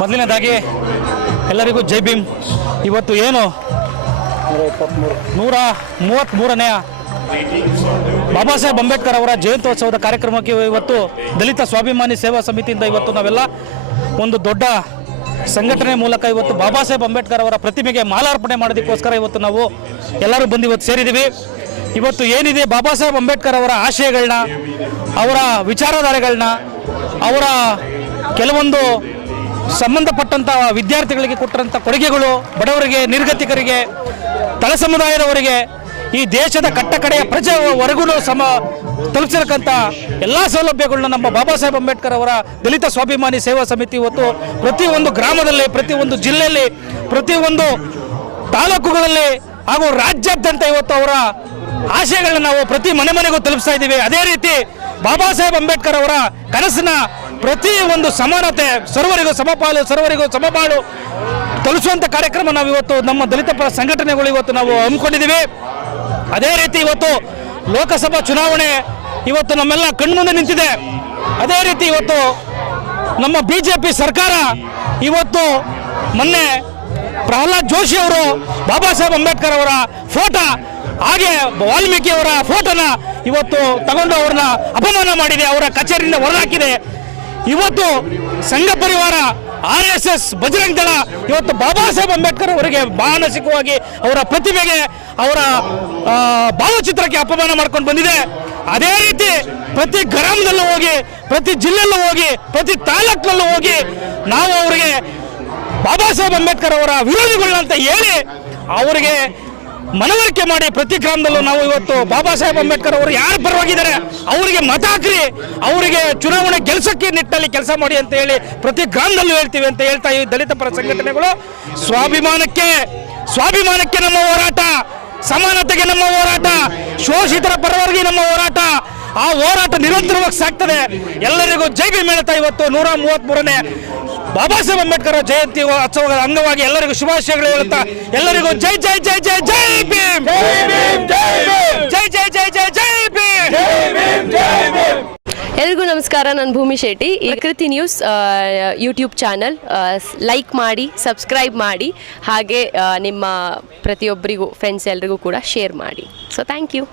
ಮೊದಲನೇದಾಗಿ ಎಲ್ಲರಿಗೂ ಜೈ ಭೀಮ್. ಇವತ್ತು ಏನು? ನೂರ ಮೂವತ್ತ್ಮೂರನೆಯ ಬಾಬಾ ಸಾಹೇಬ್ ಅಂಬೇಡ್ಕರ್ ಅವರ ಜಯಂತ್ಯೋತ್ಸವದ ಕಾರ್ಯಕ್ರಮಕ್ಕೆ ಇವತ್ತು ದಲಿತ ಸ್ವಾಭಿಮಾನಿ ಸೇವಾ ಸಮಿತಿಯಿಂದ ಇವತ್ತು ನಾವೆಲ್ಲ ಒಂದು ದೊಡ್ಡ ಸಂಘಟನೆ ಮೂಲಕ ಇವತ್ತು ಬಾಬಾ ಸಾಹೇಬ್ ಅಂಬೇಡ್ಕರ್ ಅವರ ಪ್ರತಿಮೆಗೆ ಮಾಲಾರ್ಪಣೆ ಮಾಡೋದಕ್ಕೋಸ್ಕರ ಇವತ್ತು ನಾವು ಎಲ್ಲರೂ ಬಂದು ಇವತ್ತು ಸೇರಿದ್ದೀವಿ. ಇವತ್ತು ಏನಿದೆ? ಬಾಬಾ ಸಾಹೇಬ್ ಅಂಬೇಡ್ಕರ್ ಅವರ ಆಶಯಗಳನ್ನ, ಅವರ ವಿಚಾರಧಾರೆಗಳನ್ನ, ಅವರ ಕೆಲವೊಂದು ಸಂಬಂಧಪಟ್ಟಂಥ ವಿದ್ಯಾರ್ಥಿಗಳಿಗೆ ಕೊಟ್ಟಂಥ ಕೊಡುಗೆಗಳು ಬಡವರಿಗೆ, ನಿರ್ಗತಿಕರಿಗೆ, ತಳ ಸಮುದಾಯದವರಿಗೆ, ಈ ದೇಶದ ಕಟ್ಟಕಡೆಯ ಪ್ರಜೆವರೆಗೂ ಸಮ ತಲುಪಿಸಿರಕ್ಕಂಥ ಎಲ್ಲ ಸೌಲಭ್ಯಗಳನ್ನ ನಮ್ಮ ಬಾಬಾ ಸಾಹೇಬ್ ಅಂಬೇಡ್ಕರ್ ಅವರ ದಲಿತ ಸ್ವಾಭಿಮಾನಿ ಸೇವಾ ಸಮಿತಿ ಇವತ್ತು ಪ್ರತಿಯೊಂದು ಗ್ರಾಮದಲ್ಲಿ, ಪ್ರತಿಯೊಂದು ಜಿಲ್ಲೆಯಲ್ಲಿ, ಪ್ರತಿಯೊಂದು ತಾಲೂಕುಗಳಲ್ಲಿ ಹಾಗೂ ರಾಜ್ಯಾದ್ಯಂತ ಇವತ್ತು ಅವರ ಆಶಯಗಳನ್ನ ನಾವು ಪ್ರತಿ ಮನೆ ಮನೆಗೂ ತಲುಪಿಸ್ತಾ ಇದ್ದೀವಿ. ಅದೇ ರೀತಿ ಬಾಬಾ ಸಾಹೇಬ್ ಅಂಬೇಡ್ಕರ್ ಅವರ ಕನಸಿನ ಪ್ರತಿ ಒಂದು ಸಮಾನತೆ ಸರ್ವರಿಗೂ ಸಮಪಾಲು ಸರ್ವರಿಗೂ ಸಮಪಾಲು ತಲುಪಿಸುವಂಥ ಕಾರ್ಯಕ್ರಮ ನಾವು ಇವತ್ತು ನಮ್ಮ ದಲಿತ ಪರ ಸಂಘಟನೆಗಳು ಇವತ್ತು ನಾವು ಹಮ್ಮಿಕೊಂಡಿದ್ದೀವಿ. ಅದೇ ರೀತಿ ಇವತ್ತು ಲೋಕಸಭಾ ಚುನಾವಣೆ ಇವತ್ತು ನಮ್ಮೆಲ್ಲ ಕಣ್ಮುಂದೆ ನಿಂತಿದೆ. ಅದೇ ರೀತಿ ಇವತ್ತು ನಮ್ಮ ಬಿ ಜೆ ಪಿ ಸರ್ಕಾರ ಇವತ್ತು ಮೊನ್ನೆ ಪ್ರಹ್ಲಾದ್ ಜೋಶಿ ಅವರು, ಬಾಬಾ ಸಾಹೇಬ್ ಅಂಬೇಡ್ಕರ್ ಅವರ ಫೋಟೋ, ಹಾಗೆ ವಾಲ್ಮೀಕಿ ಅವರ ಫೋಟೋನ ಇವತ್ತು ತಗೊಂಡು ಅವ್ರನ್ನ ಅಪಮಾನ ಮಾಡಿದೆ, ಅವರ ಕಚೇರಿಯಿಂದ ಹೊರಹಾಕಿದೆ. ಇವತ್ತು ಸಂಘ ಪರಿವಾರ, ಆರ್ ಎಸ್ ಎಸ್, ಬಜರಂಗ್ ದಳ, ಇವತ್ತು ಬಾಬಾ ಸಾಹೇಬ್ ಅಂಬೇಡ್ಕರ್ ಅವರಿಗೆ ಮಾನಸಿಕವಾಗಿ ಅವರ ಪ್ರತಿಭೆಗೆ, ಅವರ ಭಾವಚಿತ್ರಕ್ಕೆ ಅಪಮಾನ ಮಾಡ್ಕೊಂಡು ಬಂದಿದೆ. ಅದೇ ರೀತಿ ಪ್ರತಿ ಗ್ರಾಮದಲ್ಲೂ ಹೋಗಿ, ಪ್ರತಿ ಜಿಲ್ಲೆಯಲ್ಲೂ ಹೋಗಿ, ಪ್ರತಿ ತಾಲೂಕಿನಲ್ಲೂ ಹೋಗಿ ನಾವು ಅವರಿಗೆ ಬಾಬಾ ಸಾಹೇಬ್ ಅಂಬೇಡ್ಕರ್ ಅವರ ವಿರೋಧಿಗಳಂತ ಹೇಳಿ ಅವರಿಗೆ ಮನವರಿಕೆ ಮಾಡಿ ಪ್ರತಿ ಗ್ರಾಮದಲ್ಲೂ ನಾವು ಇವತ್ತು ಬಾಬಾ ಸಾಹೇಬ್ ಅಂಬೇಡ್ಕರ್ ಅವರು ಯಾರು ಪರವಾಗಿದ್ದಾರೆ? ಅವರಿಗೆ ಮತ ಹಾಕ್ರಿ. ಅವರಿಗೆ ಚುನಾವಣೆ ಗೆಲ್ಸಕ್ಕೆ ನಿಟ್ಟಲ್ಲಿ ಕೆಲಸ ಮಾಡಿ ಅಂತ ಹೇಳಿ ಪ್ರತಿ ಗ್ರಾಮದಲ್ಲೂ ಹೇಳ್ತೀವಿ ಅಂತ ಹೇಳ್ತಾ ಈ ದಲಿತ ಪರ ಸಂಘಟನೆಗಳು. ಸ್ವಾಭಿಮಾನಕ್ಕೆ ಸ್ವಾಭಿಮಾನಕ್ಕೆ ನಮ್ಮ ಹೋರಾಟ, ಸಮಾನತೆಗೆ ನಮ್ಮ ಹೋರಾಟ, ಶೋಷಿತರ ಪರವಾಗಿ ನಮ್ಮ ಹೋರಾಟ, ಆ ಹೋರಾಟ ನಿರಂತರವಾಗಿ ಸಾಗ್ತದೆ. ಎಲ್ಲರಿಗೂ ಜೈ ಭೀಮ್ ಇವತ್ತು ನೂರ ಮೂವತ್ಮೂರನೇ ಬಾಬಾ ಸಾಹೇಬ್ ಅಂಬೇಡ್ಕರ್ ಜಯಂತಿ ಉತ್ಸವದ ಅಂಗವಾಗಿ ಎಲ್ಲರಿಗೂ ಶುಭಾಶಯಗಳು ಹೇಳುತ್ತಾ ಎಲ್ಲರಿಗೂ ಜೈ ಜೈ ಜೈ ಜೈ ಜೈ ಭೀಮ್! ಜೈ ಜೈ ಜೈ ಜೈ ಜೈ ಭೀಮ್! ಎಲ್ರಿಗೂ ನಮಸ್ಕಾರ ನಾನು ಭೂಮಿ ಶೆಟ್ಟಿ. ಈ Kriti news YouTube channel like ಮಾಡಿ ಸಬ್ಸ್ಕ್ರೈಬ್ ಮಾಡಿ ಹಾಗೆ ನಿಮ್ಮ ಪ್ರತಿಯೊಬ್ಬರಿಗೂ ಫ್ರೆಂಡ್ಸ್ ಎಲ್ರಿಗೂ ಕೂಡ ಶೇರ್ ಮಾಡಿ. So thank you